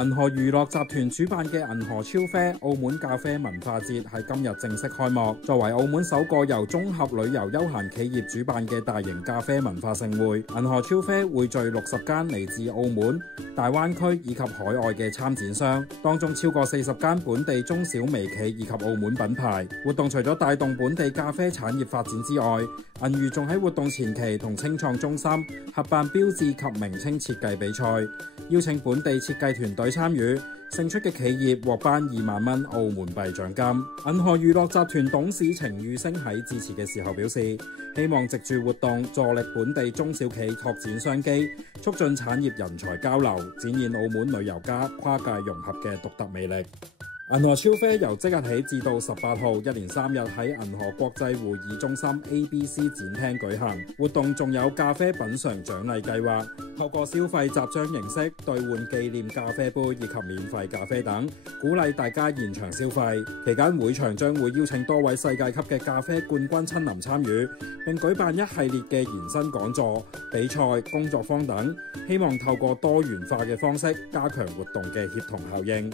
銀河娛樂集團主辦嘅銀河超啡澳門咖啡文化節喺今日正式開幕。作為澳門首個由綜合旅遊休閒企業主辦嘅大型咖啡文化盛會，銀河超啡匯聚60間嚟自澳門、大灣區以及海外嘅參展商，當中超過40間本地中小微企以及澳門品牌。活動除咗帶動本地咖啡產業發展之外，銀娛仲喺活動前期同青創中心合辦標誌及名稱設計比賽，邀請本地設計團隊參與，勝出嘅企業獲頒2萬蚊澳門幣獎金。銀河娛樂集團董事程宇星喺致辭嘅時候表示，希望藉住活動助力本地中小企拓展商機，促進產業人才交流，展現澳門旅遊家跨界融合嘅獨特魅力。銀河超啡由即日起至到18號，一連3日喺銀河國際會議中心 ABC 展廳舉行。活動仲有咖啡品嘗獎勵計劃，透過消費集章形式兌換紀念咖啡杯以及免費咖啡等，鼓勵大家現場消費。期間會場將會邀請多位世界級嘅咖啡冠軍親臨參與，並舉辦一系列嘅延伸講座、比賽、工作坊等，希望透過多元化嘅方式加強活動嘅協同效應。